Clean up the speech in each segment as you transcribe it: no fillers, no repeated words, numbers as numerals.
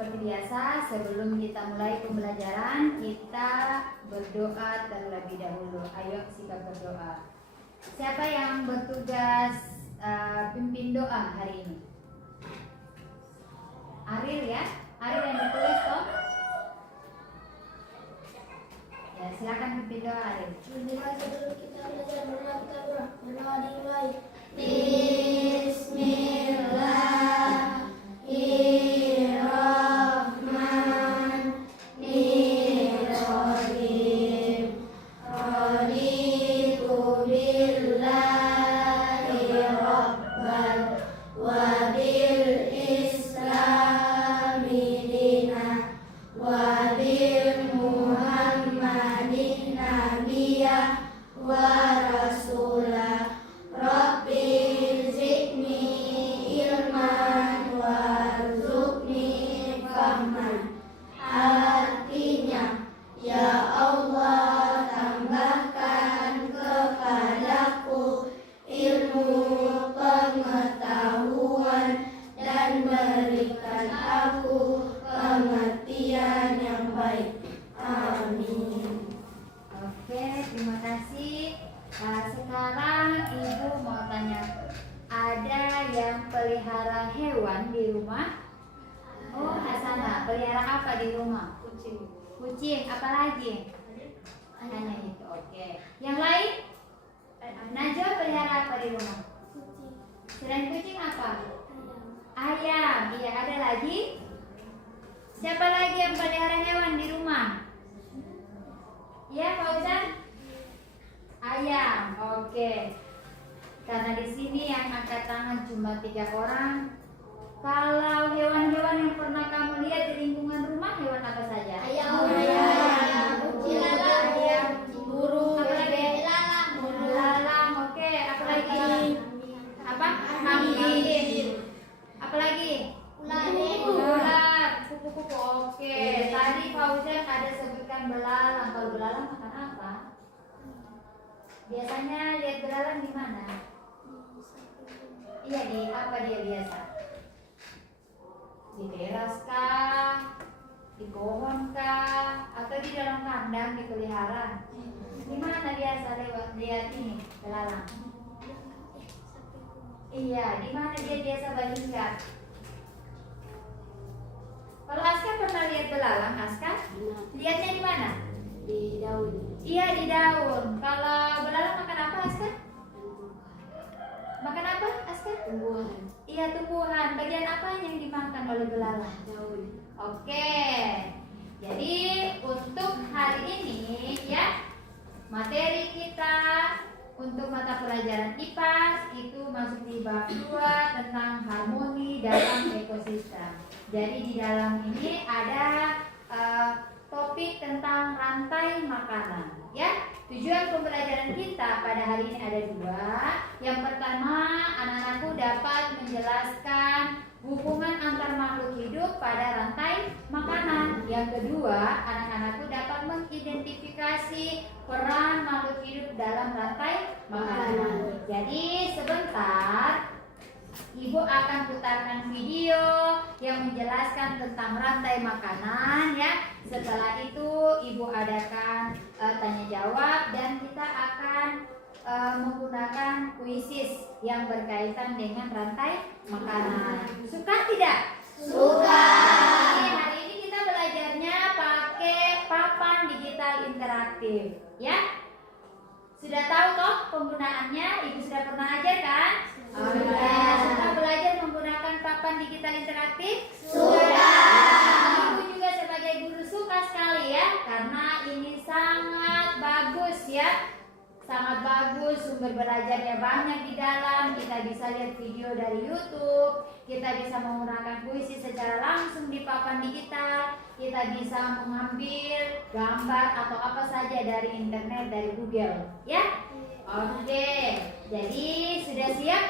seperti biasa, sebelum kita mulai pembelajaran, kita berdoa terlebih dahulu. Ayo sikat berdoa. Siapa yang bertugas pimpin doa hari ini? Ariel ya? Ariel yang bertugas toh? Ya, silakan pimpin doa Ariel. Sebelum kita belajar berdoa dimulai. Sekarang Ibu mau tanya, ada yang pelihara hewan di rumah? Oh, Hasanah, pelihara apa di rumah? Kucing. Kucing, apa lagi? Hanya itu, oke. Yang lain? Najwa pelihara apa di rumah? Kucing. Selain kucing apa? Ayam. Ayam, iya, ada lagi? Siapa lagi yang pelihara hewan di rumah? Ya, Fauzan? Ayam, oke. Karena di sini yang angkat tangan cuma 3 orang. Kalau hewan-hewan yang pernah kamu lihat di lingkungan rumah, hewan apa saja? Ayam. Kucing, ayam, Burung. apa lagi? Lalang. Lalang, oke. Apa lagi? Apa? Kambing. Apa lagi? Ular, kupu-kupu, oke. Tadi Fauzan ada sebutkan belalang. Kalau belalang makan apa? Biasanya lihat belalang di mana? Iya, di apa dia biasa? Di teras kah? Di pohon kah? Atau di dalam kandang dipelihara? Di mana biasa lihat ini belalang? Iya, di mana dia biasa berlingkar? Kalau Aska pernah lihat belalang, Aska? Lihatnya di mana? Di daun. Iya, di daun. Kalau belalang makan apa, Aska? Makan apa, Aska? Tumbuhan. Iya, tumbuhan. Bagian apa yang dimakan oleh belalang? Daun. Oke. Jadi untuk hari ini ya, materi kita untuk mata pelajaran IPA itu masuk di bab 2 tentang harmoni dalam ekosistem. Jadi di dalam ini ada topik tentang rantai makanan ya. Tujuan pembelajaran kita pada hari ini ada 2. Yang pertama, anak-anakku dapat menjelaskan hubungan antar makhluk hidup pada rantai makanan. Yang kedua, anak-anakku dapat mengidentifikasi peran makhluk hidup dalam rantai makanan. Jadi sebentar Ibu akan putarkan video yang menjelaskan tentang rantai makanan ya. Setelah itu Ibu adakan tanya jawab dan kita akan menggunakan kuisis yang berkaitan dengan rantai makanan. Suka tidak? Suka. Oke, hari ini kita belajarnya pakai papan digital interaktif ya. Sudah tahu toh penggunaannya? Ibu sudah pernah ajar kan? Sudah. Sudah belajar menggunakan papan digital interaktif? Sudah. Ibu juga sebagai guru suka sekali ya, karena ini sangat bagus ya. Sangat bagus, sumber belajarnya banyak di dalam. Kita bisa lihat video dari YouTube, kita bisa menggunakan puisi secara langsung di papan digital, kita bisa mengambil gambar atau apa saja dari internet, dari Google ya. Oke, jadi sudah siap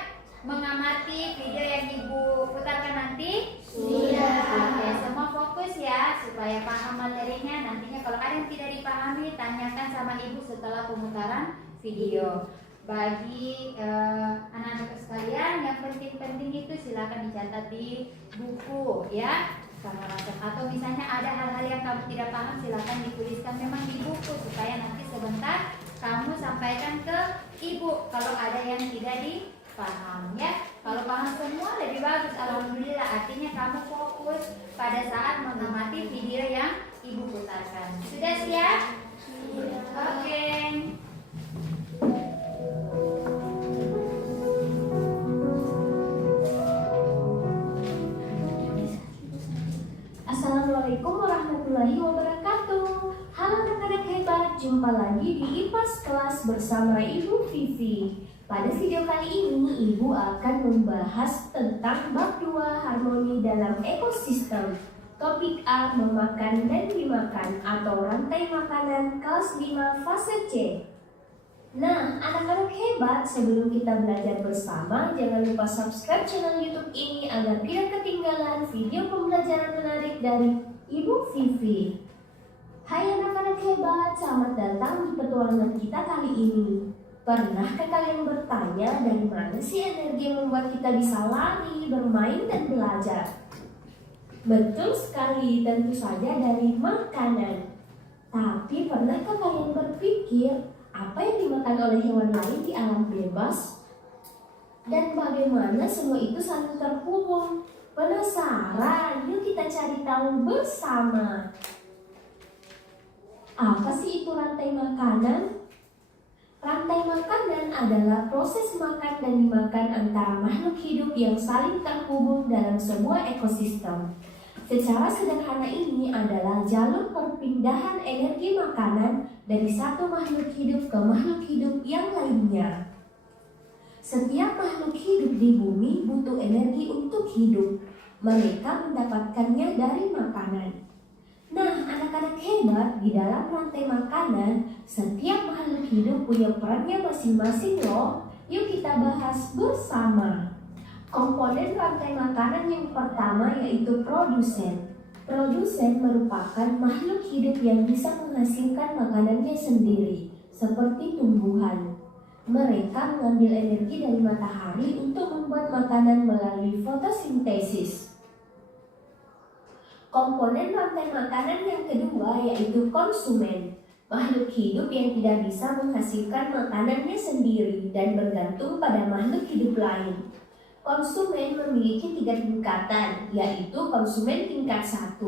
mengamati video yang Ibu putarkan nanti? Sudah. Oke, semua fokus ya supaya paham materinya. Nantinya kalau ada yang tidak dipahami, tanyakan sama Ibu setelah pemutaran video. Bagi anak-anak sekalian, yang penting-penting itu silakan dicatat di buku ya. Kamu rasa, atau misalnya ada hal-hal yang kamu tidak paham, silakan dituliskan memang di buku supaya nanti sebentar kamu sampaikan ke ibu kalau ada yang tidak dipaham ya. Kalau paham semua lebih bagus, alhamdulillah, artinya kamu fokus pada saat mengamati video yang ibu putarkan. Sudah siap? Oke. Assalamualaikum warahmatullahi wabarakatuh. Halo anak-anak hebat, jumpa lagi di IPAS kelas bersama Ibu Vivi. Pada video kali ini, Ibu akan membahas tentang bab 2 harmoni dalam ekosistem. Topik A, memakan dan dimakan atau rantai makanan kelas 5 fase C. Nah, anak-anak hebat, sebelum kita belajar bersama, jangan lupa subscribe channel YouTube ini agar tidak ketinggalan video pembelajaran menarik dari Ibu Vivi. Hai anak-anak hebat, selamat datang di petualangan kita kali ini. Pernahkah kalian bertanya dari mana sih energi yang membuat kita bisa lari, bermain, dan belajar? Betul sekali, tentu saja dari makanan. Tapi pernahkah kalian berpikir apa yang dimakan oleh hewan lain di alam bebas? Dan bagaimana semua itu saling terhubung? Penasaran? Yuk kita cari tahu bersama. Apa sih itu rantai makanan? Rantai makanan adalah proses makan dan dimakan antara makhluk hidup yang saling terhubung dalam sebuah ekosistem. Secara sederhana ini adalah jalur perpindahan energi makanan dari satu makhluk hidup ke makhluk hidup yang lainnya. Setiap makhluk hidup di bumi butuh energi untuk hidup. Mereka mendapatkannya dari makanan. Nah, anak-anak hebat, di dalam rantai makanan, setiap makhluk hidup punya perannya masing-masing loh. Yuk kita bahas bersama. Komponen rantai makanan yang pertama yaitu produsen. Produsen merupakan makhluk hidup yang bisa menghasilkan makanannya sendiri, seperti tumbuhan. Mereka mengambil energi dari matahari untuk membuat makanan melalui fotosintesis. Komponen rantai makanan yang kedua yaitu konsumen. Makhluk hidup yang tidak bisa menghasilkan makanannya sendiri dan bergantung pada makhluk hidup lain. Konsumen memiliki 3 tingkatan, yaitu konsumen tingkat 1,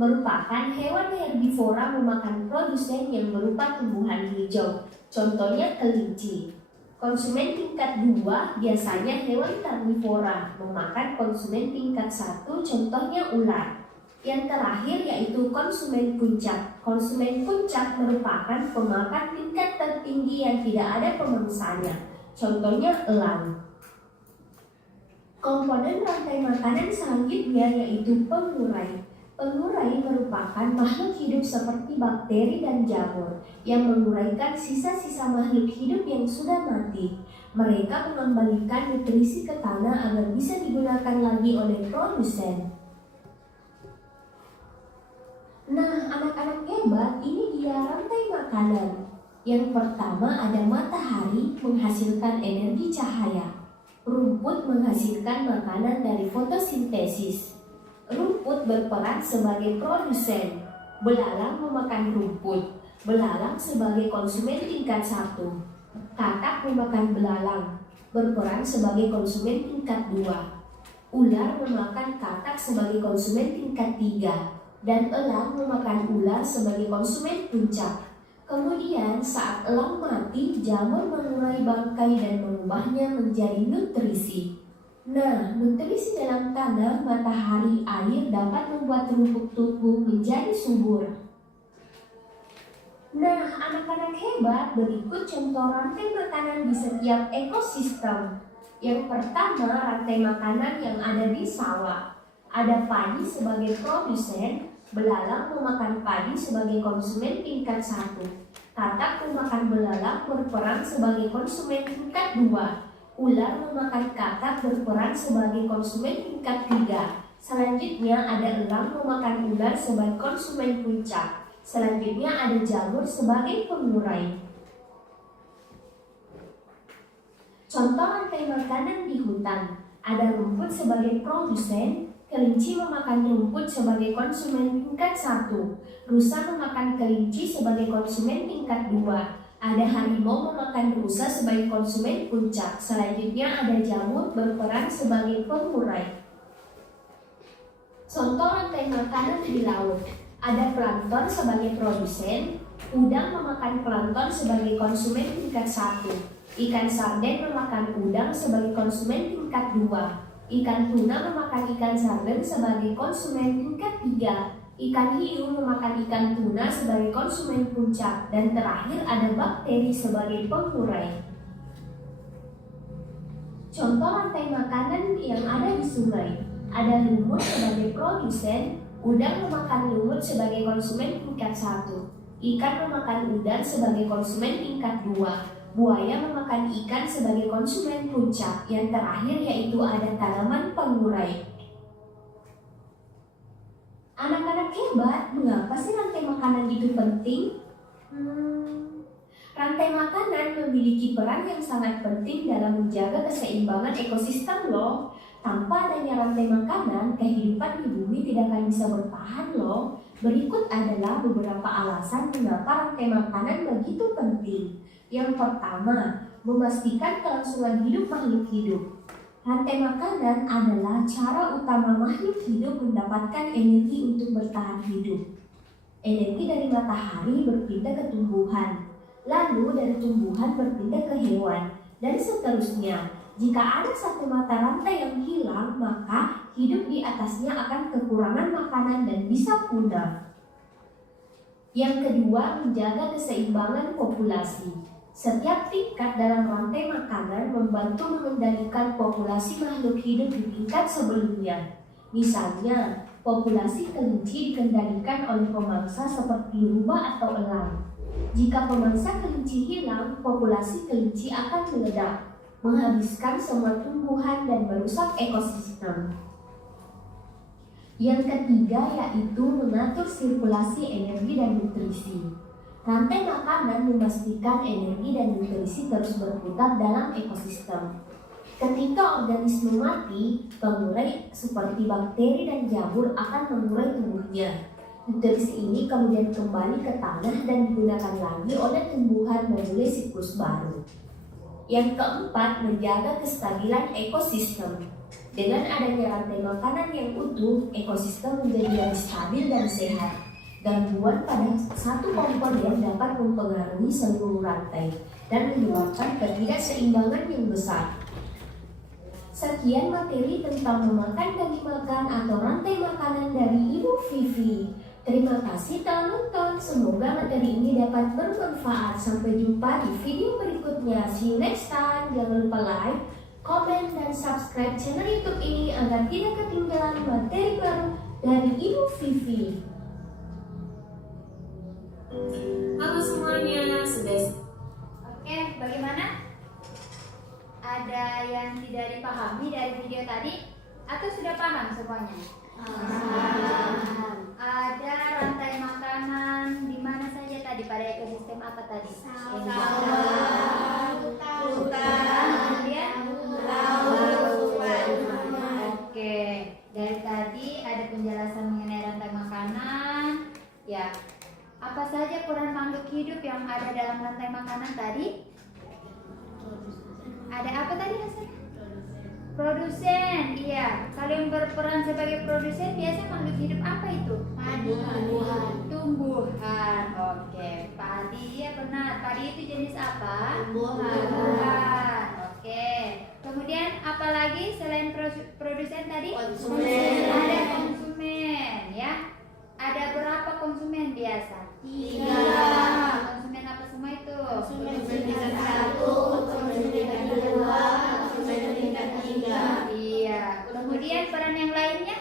merupakan hewan herbivora memakan produsen yang berupa tumbuhan hijau, contohnya kelinci. Konsumen tingkat 2 biasanya hewan karnivora, memakan konsumen tingkat 1, contohnya ular. Yang terakhir yaitu konsumen puncak. Konsumen puncak merupakan pemakan tingkat tertinggi yang tidak ada pemangsanya, contohnya elang. Komponen rantai makanan selanjutnya yaitu pengurai. Pengurai merupakan makhluk hidup seperti bakteri dan jamur yang menguraikan sisa-sisa makhluk hidup yang sudah mati. Mereka mengembalikan nutrisi ke tanah agar bisa digunakan lagi oleh produsen. Nah, anak-anak hebat, ini dia rantai makanan. Yang pertama ada matahari menghasilkan energi cahaya. Rumput menghasilkan makanan dari fotosintesis. Rumput berperan sebagai produsen. Belalang memakan rumput. Belalang sebagai konsumen tingkat 1. Katak memakan belalang, berperan sebagai konsumen tingkat 2. Ular memakan katak sebagai konsumen tingkat 3. Dan elang memakan ular sebagai konsumen puncak. Kemudian saat elang mati, jamur mengurai bangkai dan mengubahnya menjadi nutrisi. Nah, nutrisi dalam tanah, matahari, air dapat membuat rumput tumbuh menjadi subur. Nah, anak-anak hebat, berikut contoh rantai makanan di setiap ekosistem. Yang pertama, rantai makanan yang ada di sawah. Ada padi sebagai produsen. Belalang memakan padi sebagai konsumen tingkat 1. Katak memakan belalang berperan sebagai konsumen tingkat 2. Ular memakan katak berperan sebagai konsumen tingkat 3. Selanjutnya ada elang memakan ular sebagai konsumen puncak. Selanjutnya ada jamur sebagai pengurai. Contoh rantai makanan di hutan. Ada rumput sebagai produsen, Kelinci memakan rumput sebagai konsumen tingkat 1. Rusa memakan kelinci sebagai konsumen tingkat 2. Ada harimau memakan rusa sebagai konsumen puncak. Selanjutnya ada jamur berperan sebagai pengurai. Contoh rantai makanan di laut. Ada plankton sebagai produsen. Udang memakan plankton sebagai konsumen tingkat 1. Ikan sarden memakan udang sebagai konsumen tingkat 2. Ikan tuna memakan ikan sarden sebagai konsumen tingkat 3. Ikan hiu memakan ikan tuna sebagai konsumen puncak. Dan terakhir ada bakteri sebagai pengurai. Contoh rantai makanan yang ada di sungai. Ada lumut sebagai produsen. Udang memakan lumut sebagai konsumen tingkat 1. Ikan memakan udang sebagai konsumen tingkat 2. Buaya memakan ikan sebagai konsumen puncak. Yang terakhir yaitu ada tanaman pengurai. Anak-anak hebat, mengapa sih rantai makanan itu penting? Rantai makanan memiliki peran yang sangat penting dalam menjaga keseimbangan ekosistem loh. Tanpa adanya rantai makanan, kehidupan di bumi tidak akan bisa bertahan loh. Berikut adalah beberapa alasan mengapa rantai makanan begitu penting. Yang pertama, memastikan kelangsungan hidup makhluk hidup. Rantai makanan adalah cara utama makhluk hidup mendapatkan energi untuk bertahan hidup. Energi dari matahari berpindah ke tumbuhan, lalu dari tumbuhan berpindah ke hewan, dan seterusnya. Jika ada satu mata rantai yang hilang, maka hidup di atasnya akan kekurangan makanan dan bisa punah. Yang kedua, menjaga keseimbangan populasi. Setiap tingkat dalam rantai makanan membantu mengendalikan populasi makhluk hidup di tingkat sebelumnya. Misalnya, populasi kelinci dikendalikan oleh pemangsa seperti rubah atau elang. Jika pemangsa kelinci hilang, populasi kelinci akan meledak, menghabiskan semua tumbuhan dan merusak ekosistem. Yang ketiga yaitu mengatur sirkulasi energi dan nutrisi. Rantai makanan memastikan energi dan nutrisi terus berputar dalam ekosistem. Ketika organisme mati, pengurai seperti bakteri dan jamur akan mengurai tubuhnya. Nutrisi ini kemudian kembali ke tanah dan digunakan lagi oleh tumbuhan memulai siklus baru. Yang keempat, menjaga kestabilan ekosistem. Dengan adanya rantai makanan yang utuh, ekosistem menjadi lebih stabil dan sehat. Gangguan pada satu komponen dapat mempengaruhi seluruh rantai dan menyebabkan ketidakseimbangan yang besar. Sekian materi tentang memakan dan dimakan atau rantai makanan dari Ibu Vivi. Terima kasih telah nonton. Semoga materi ini dapat bermanfaat. Sampai jumpa di video berikutnya. See you next time. Jangan lupa like, komen, dan subscribe channel YouTube ini agar tidak ketinggalan materi baru dari Ibu Vivi. Halo semuanya, sudah Oke, bagaimana? Ada yang tidak dipahami dari video tadi? Atau sudah paham semuanya? Ada rantai makanan di mana saja tadi pada ekosistem apa tadi? Kemudian Oke, dari tadi ada penjelasan mengenai rantai makanan. Ya, apa saja peran makhluk hidup yang ada dalam rantai makanan tadi? Ada apa tadi hasilnya? Produsen, iya. Kalau yang berperan sebagai produsen biasanya makhluk hidup apa itu? Tumbuhan. Oke, padi ya benar. Padi itu jenis apa? Tumbuhan. Oke. Kemudian apa lagi selain produsen tadi? Konsumen. Ada konsumen, ya. Ada berapa konsumen biasa? 3. Konsumen apa semua itu? Konsumen tingkat 1, konsumen tingkat 2, konsumen tingkat 3. Iya. Kemudian peran yang lainnya?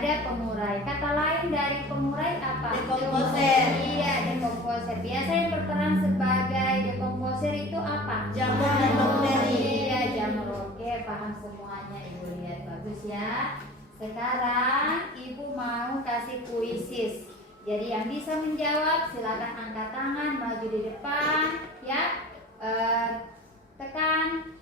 Ada pengurai. Kata lain dari pengurai apa? Dekomposer. Iya, dekomposer. Biasa yang berperan sebagai dekomposer itu apa? Jamur dan bakteri. Iya, jamur. Oke, paham semuanya. Ibu lihat bagus ya. Sekarang Ibu mau kasih kuisis. Jadi yang bisa menjawab silakan angkat tangan, maju di depan, ya. Tekan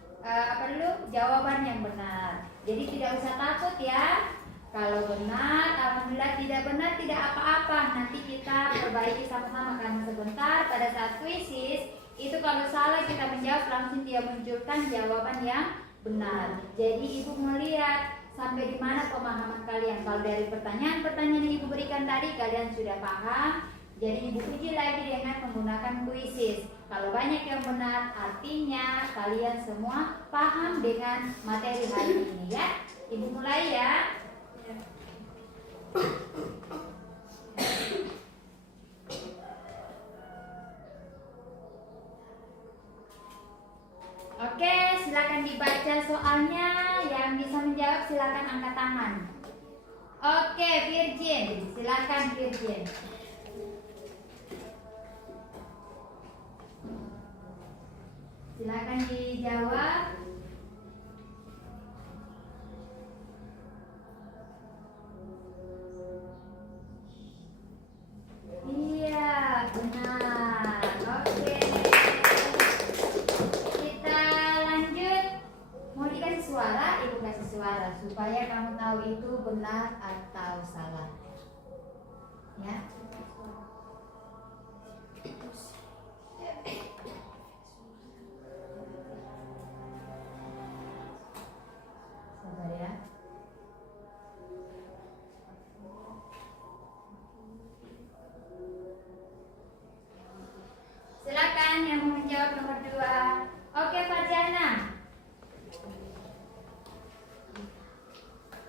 jawaban yang benar. Jadi tidak usah takut ya. Kalau benar, alhamdulillah. Tidak benar, tidak apa-apa. Nanti kita perbaiki sama-sama. Karena sebentar pada saat kuisis itu kalau salah kita menjawab langsung dia munculkan jawaban yang benar. Jadi ibu melihat sampai di mana pemahaman kalian. Kalau dari pertanyaan-pertanyaan yang ibu berikan tadi kalian sudah paham. Jadi ibu uji lagi dengan menggunakan kuisis. Kalau banyak yang benar, artinya kalian semua paham dengan materi hari ini ya. Ibu mulai ya. Oke, silakan dibaca soalnya. Yang bisa menjawab silakan angkat tangan. Oke, Virgin, silakan Virgin. Silakan dijawab. Iya, benar. Oke. Kita lanjut. Mau dikasih suara, ibu kasih suara supaya kamu tahu itu benar atau salah. Ya. Sabar ya. Silakan yang mau menjawab nomor 2. Oke, Farjana.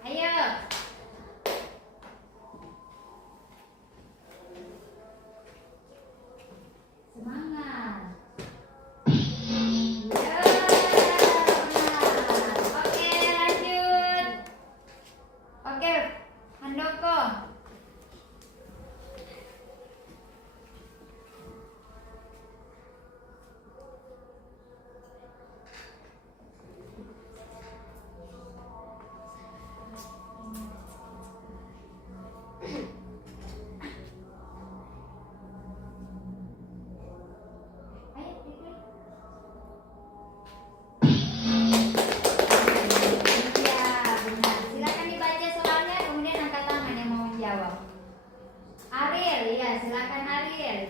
Ayo. Semangat. Ya, benar. Oke, lanjut. Oke, Handoko. Ayo, Fikri. Iya, benar. Silakan dibaca soalnya, kemudian angkat tangan yang mau menjawab. Ariel, ya, silakan Ariel.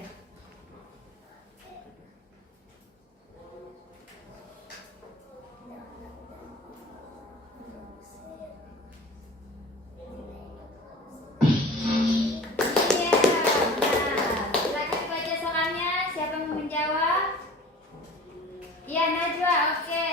Iya, benar. Silakan baca soalnya. Siapa yang mau menjawab? Iya, Najwa. Oke.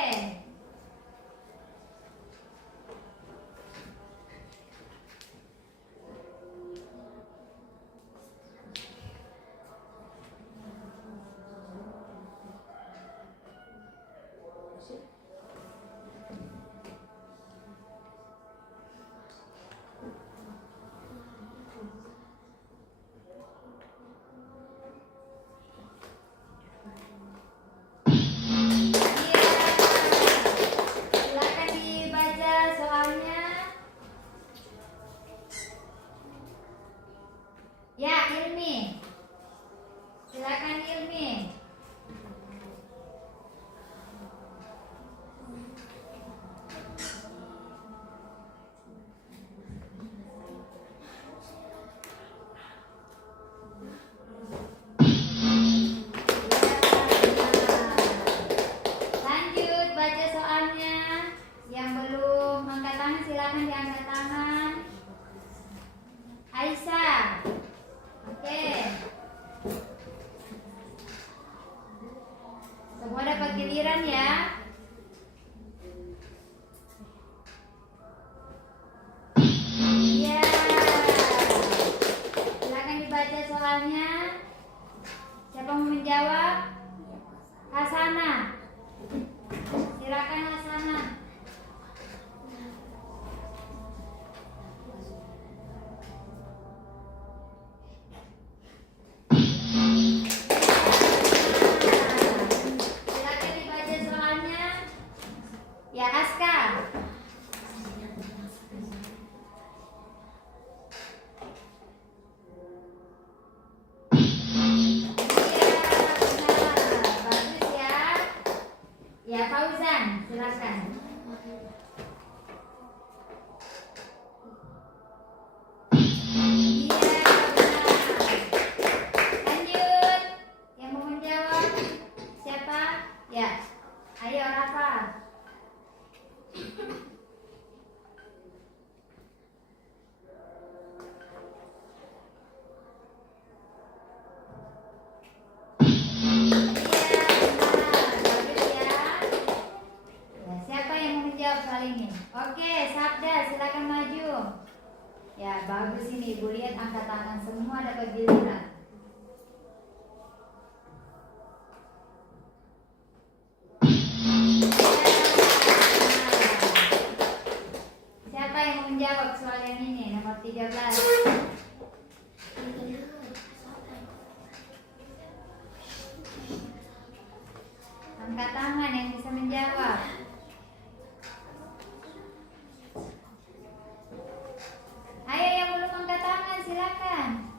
Bagus ini Ibu lihat angkat tangan semua dapat giliran. Siapa yang mau menjawab soal yang ini? Nomor 13. Angkat tangan yang bisa menjawab. Ayo yang belum angkat tangan silakan.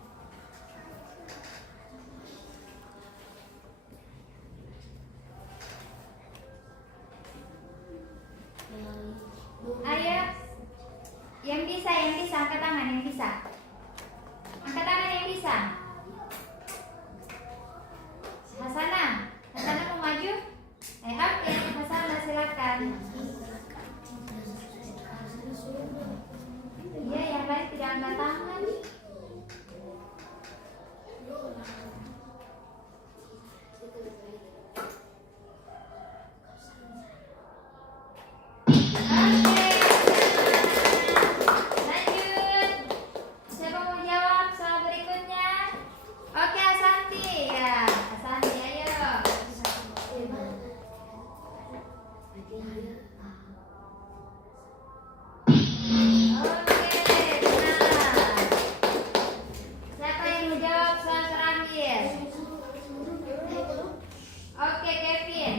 Ayo yang bisa angkat tangan yang bisa. Angkat tangan yang bisa. Hasanah mau maju? Oke, Hasanah silakan. Iya, yang lain tidak angkat tangan. Lanjut. Siapa mau jawab soal berikutnya? Oke, Asanti ya. Asanti, ayo. Oke, benar. Siapa yang mau jawab soal terakhir? Oke, Kevin.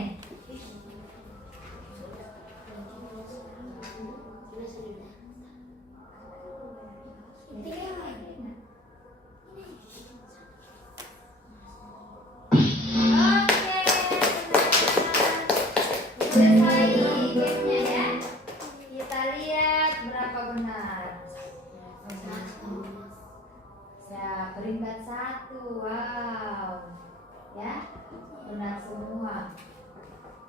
Oke, selesai gamenya ya. Kita lihat berapa benar. Ya, peringkat 1. Wow. Ya, benar semua.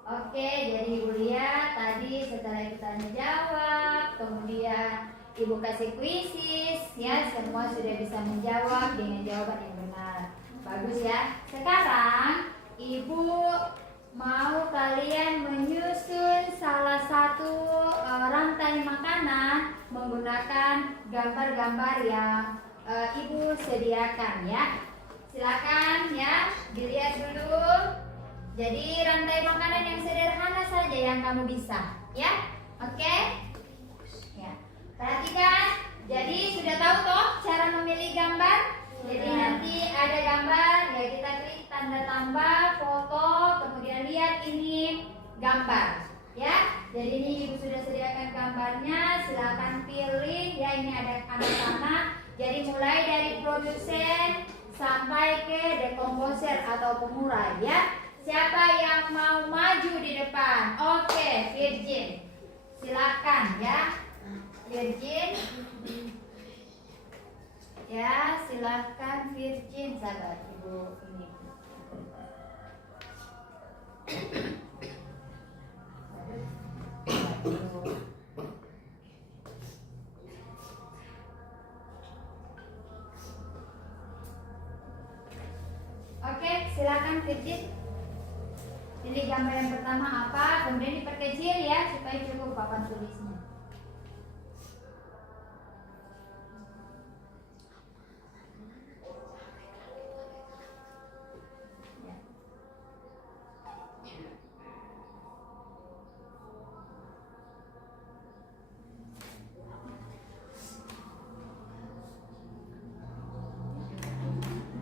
Oke, jadi Ibu lihat tadi setelah Ibu tanya jawab, kemudian Ibu kasih kuisis, ya semua sudah bisa menjawab dengan jawaban yang benar. Bagus ya. Sekarang Ibu mau kalian menyusun salah satu rantai makanan menggunakan gambar-gambar yang Ibu sediakan ya. Silakan ya, dilihat dulu. Jadi rantai makanan yang sederhana saja yang kamu bisa, ya. Oke? Ya. Perhatikan. Jadi sudah tahu toh cara memilih gambar? Jadi nanti ada gambar, ya kita klik tanda tambah, foto, kemudian lihat ini gambar, ya. Jadi ini Ibu sudah sediakan gambarnya, silakan pilih ya, ini ada anak-anak. Jadi mulai dari produsen sampai ke dekomposer atau pengurai ya. Siapa yang mau maju di depan? Oke, Virgin. Silakan ya. Virgin. Ya, silakan Virgin, sahabat Ibu ini. Oke, silakan Virgin. Pilih gambar yang pertama apa, kemudian diperkecil ya supaya cukup papan tulisnya.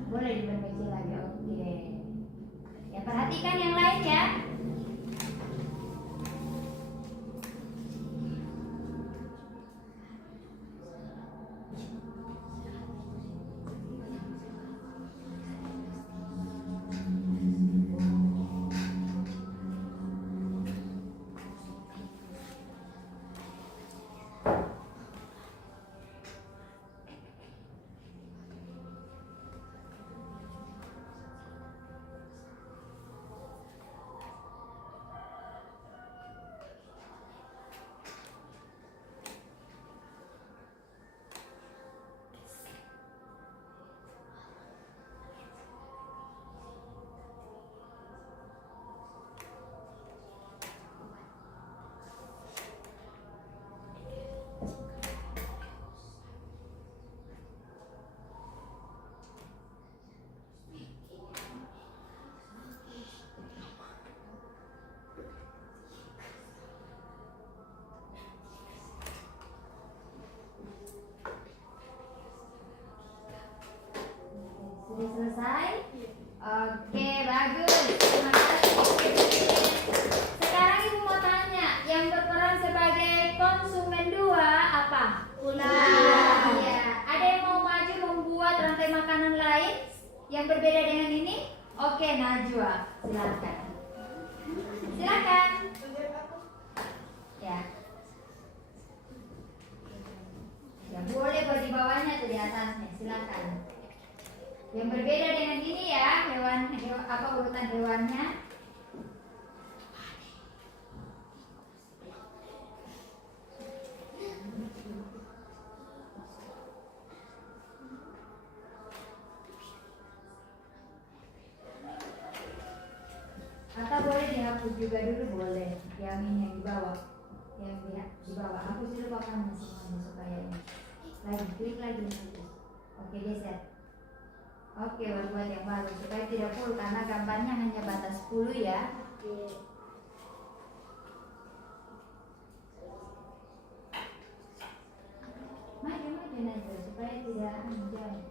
Boleh diperkecil lagi, oke. Ya, perhatikan yang lain ya. Sudah selesai? Oke, bagus. Terima kasih. Sekarang Ibu mau tanya, yang berperan sebagai konsumen 2 apa? Ular. Iya. Ada yang mau maju membuat rantai makanan lain yang berbeda dengan ini? Oke, Najwa, silakan. Silakan. Ya. Ya boleh buat di bawahnya tuh di atasnya, silakan. Yang berbeda dengan ini ya, hewan apa urutan hewannya? Atau boleh dihapus juga dulu boleh. Yang ini yang di bawah. Yang di bawah. Hapus dulu papannya semuanya supaya ini. Lagi klik lagi hapus. Oke, geser. Oke, buat yang baru supaya tidak full karena gambarnya hanya batas 10 ya. Maju aja supaya tidak jauh.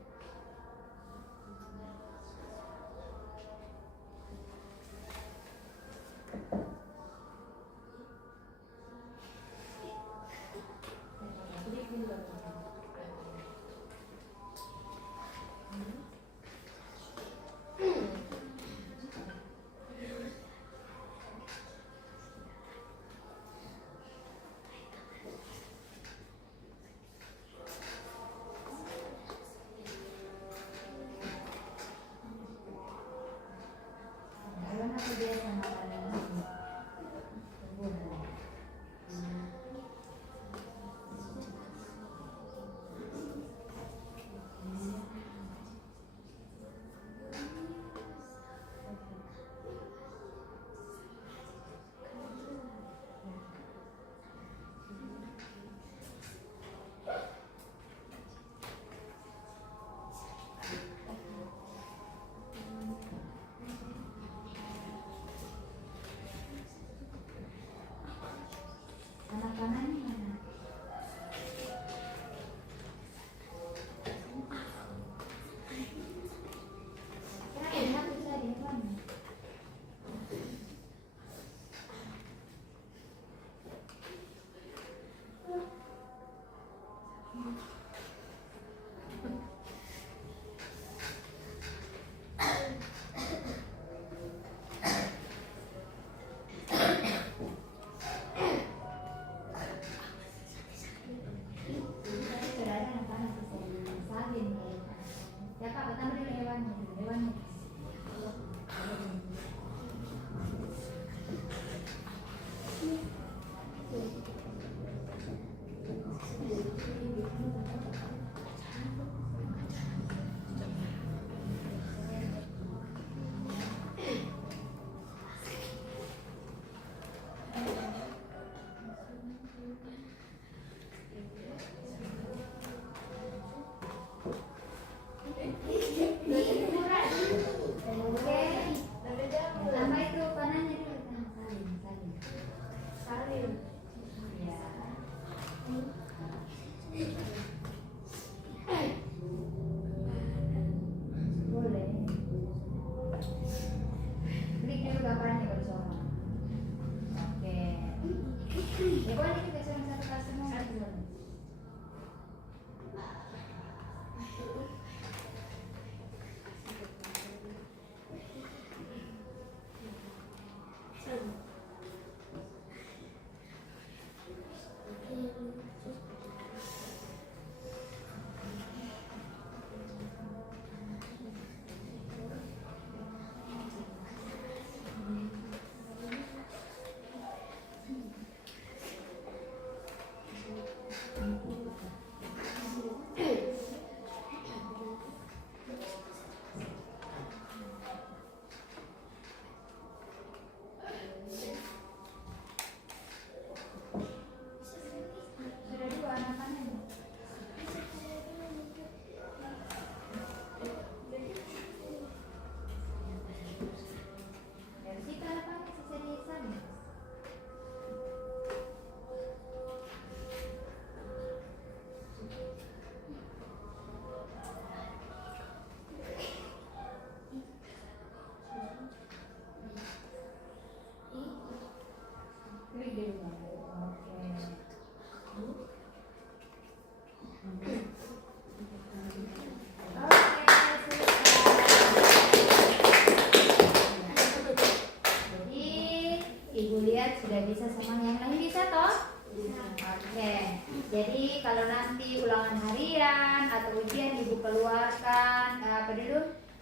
keluarkan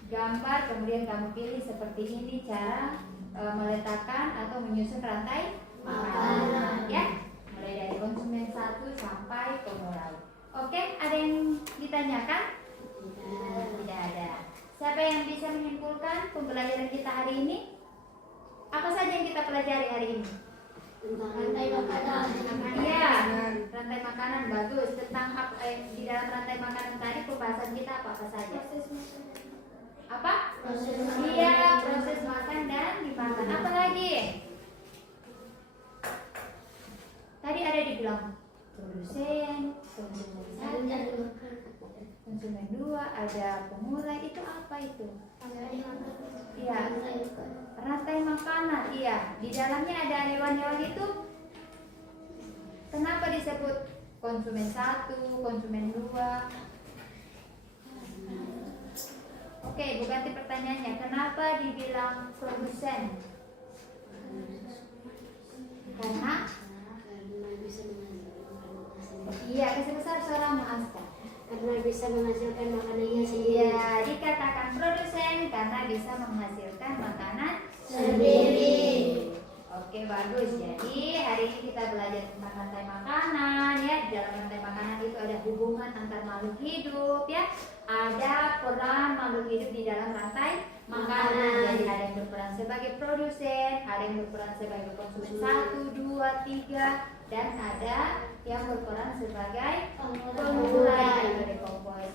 gambar, kemudian kamu pilih seperti ini cara meletakkan atau menyusun rantai makanan, ya. Mulai dari konsumen 1 sampai pemulai. Oke, ada yang ditanyakan? Tidak ada. Siapa yang bisa menyimpulkan pembelajaran kita hari ini? Apa saja yang kita pelajari hari ini? Rantai makanan. Iya, rantai makanan bagus. Tentang apa di dalam rantai makanan tadi pembahasan kita apa saja? Apa? Proses Iya, proses makan dan dimakan. Apa lagi? Tadi ada dibilang produsen, konsumen 1, konsumen 2, ada pemulai. Itu apa itu? Iya, rantai makanan. Iya, di dalamnya ada hewan-hewan itu. Kenapa disebut konsumen 1, konsumen 2? Oke, Bu ganti pertanyaannya. Kenapa dibilang produsen? Karena iya, besar suara Asta. Karena bisa menghasilkan makanannya sendiri. Iya, dikatakan produsen karena bisa menghasilkan makanan Sendiri. Oke, bagus. Jadi hari ini kita belajar tentang rantai makanan, ya. Di dalam rantai makanan itu ada hubungan antar makhluk hidup, ya. Ada peran makhluk hidup di dalam rantai makanan. Jadi ada yang berperan sebagai produsen, ada yang berperan sebagai konsumen 1, 2, 3, dan ada yang berperan sebagai pemulai atau dekomposer.